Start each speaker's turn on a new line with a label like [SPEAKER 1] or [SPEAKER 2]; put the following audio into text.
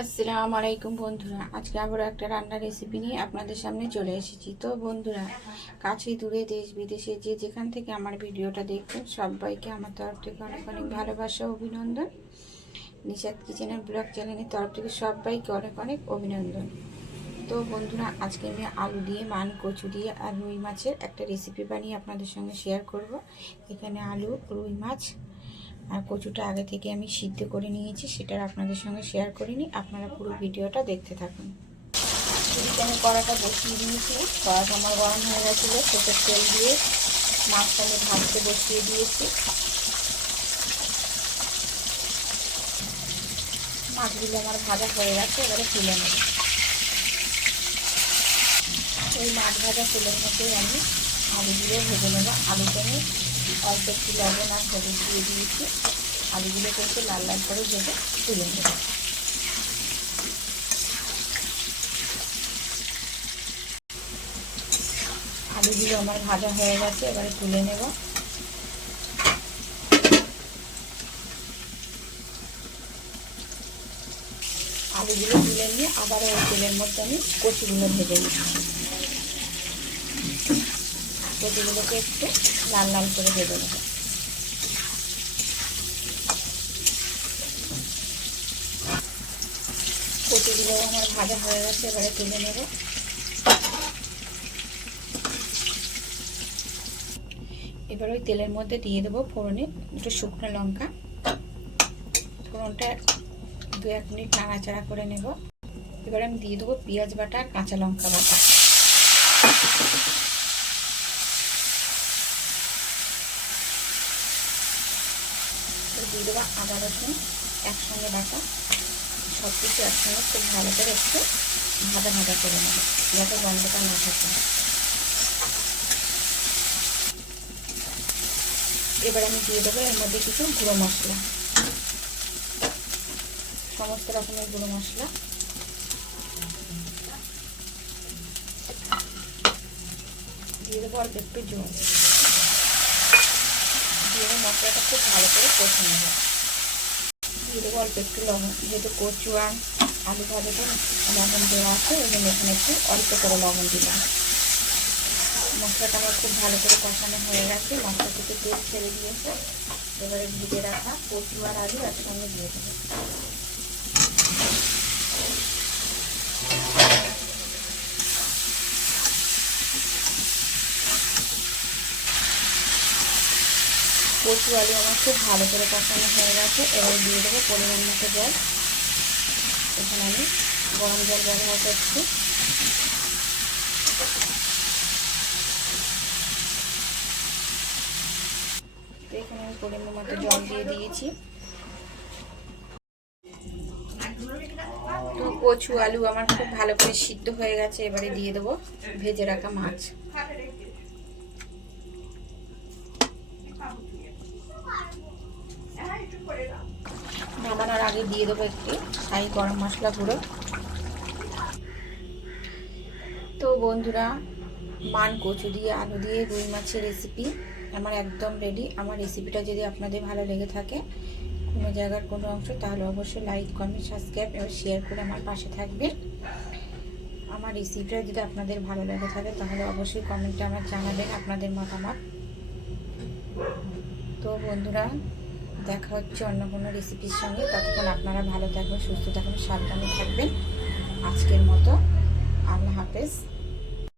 [SPEAKER 1] আসসালামু আলাইকুম বন্ধুরা, আজকে আবার একটা রান্নার রেসিপি নিয়ে আপনাদের সামনে চলে এসেছি। তো বন্ধুরা, কাছে দূরে দেশ বিদেশে যে যেখান থেকে আমার ভিডিওটা দেখবেন সবাইকে আমার তরফ থেকে অনেক অনেক ভালোবাসা, অভিনন্দন। নিষাদ কিচেনের ব্লগ চ্যানেলের তরফ থেকে সবাইকে অনেক অনেক অভিনন্দন। তো বন্ধুরা, আজকে আমি আলু দিয়ে, মান কচু দিয়ে আর রুই মাছের একটা রেসিপি বানিয়ে আপনাদের সঙ্গে শেয়ার করব। এখানে আলু, রুই মাছ আর কচুটা আগে থেকে আমি সিদ্ধ করে নিয়েছি, সেটা আপনাদের সঙ্গে শেয়ার করিনি। আপনারা পুরো ভিডিওটা দেখতে থাকুন। আমি কড়াটা বসিয়ে দিয়েছি। কড়াটা আমার গরম হয়ে গেছিল সেটা তেল দিয়ে মাছটা আমি ভাজতে বসিয়ে দিয়েছি। মাছগুলো আমার ভাজা হয়ে গেছে, এবারে তুলে নেব। ওই মাছ ভাজা তেলের মধ্যেই আমি আলুগুলো ভেজে নেব। আলুটা আমি অল্প একটু লবণ আর হলুদ দিয়ে দিয়েছি। আলুগুলো করতে লাল লাল করে ভেজে তুলে নেব। আলুগুলো আমার ভাজা হয়ে গেছে, এবারে তুলে নেব। আলুগুলো তুলে নিয়ে আবার ওই তেলের মধ্যে আমি কচুগুলো ভেজে নিচ্ছি। কচুগুলোকে একটু লাল লাল করে ভেজে নেব কচুগুলো আমার ভাজা হয়ে গেছে, এবারে তুলে নেব। এবার ওই তেলের মধ্যে দিয়ে দেবো ফোড়নে একটু শুকনো লঙ্কা। ফোড়নটা দু এক মিনিট নাড়াচাড়া করে নেব। এবার আমি দিয়ে দেবো পেঁয়াজ বাটা, কাঁচা লঙ্কা বাটা। দিয়ে দেবো আদা রসুন একসঙ্গে বাটা। সব কিছু একসঙ্গে খুব ভালো করে একটু ভাজা ভাজা করে নেব, যাতে গন্ধটা না থাকে। এবার আমি দিয়ে দেবো এর মধ্যে কিছু গুঁড়ো মশলা। সমস্ত রকমের গুঁড়ো মশলা। দিয়ে দেবো অল্প একটু জল। মশলাটা খুব ভালো করে কষে নেব। দিয়ে দেবো অল্প একটু লবণ। যেহেতু কচু আর আলু ভাজাটা লবণ দেওয়া আছে, ওই জন্য এখানে একটু অল্প করে লবণ দিলাম। মশলাটা আমার খুব ভালো করে কষানো হয়ে গেছে। মশলা থেকে তেল ছেড়ে দিয়েছে। এবারে ভিজে রাখা কচু আর আলু একসঙ্গে দিয়ে দেবো। কচু আলু আমার খুব ভালো করে কষানো হয়ে গেছে। এবার দিয়ে দেবো পরিমাণ মতো জল। এখানে আমি গরম জল ব্যবহার করছি। এখানে আমি পরিমাণ মতো জল দিয়ে দিয়েছি। তো কচু আলু আমার খুব ভালো করে সিদ্ধ হয়ে গেছে। এবারে দিয়ে দেবো ভেজে রাখা মাছ। আগে দিয়ে দেবো একটি ছাই গরম মশলা গুঁড়ো। তো বন্ধুরা, মান কচু দিয়ে আলু দিয়ে রুই মাছের রেসিপি আমার একদম রেডি আমার রেসিপিটা যদি আপনাদের ভালো লেগে থাকে কোনো জায়গার কোনো অংশ, তাহলে অবশ্যই লাইক কমেন্ট সাবস্ক্রাইব এবং শেয়ার করে আমার পাশে থাকবে আমার রেসিপিটা যদি আপনাদের ভালো লেগে থাকে, তাহলে অবশ্যই কমেন্টে আমার জানাবেন আপনাদের মতামত। তো বন্ধুরা দেখা হচ্ছে অন্য কোনো রেসিপির সঙ্গে। ততক্ষণ আপনারা ভালো থাকবেন সুস্থ থাকবেন সাবধানে থাকবেন। আজকের মতো আল্লাহ হাফেজ।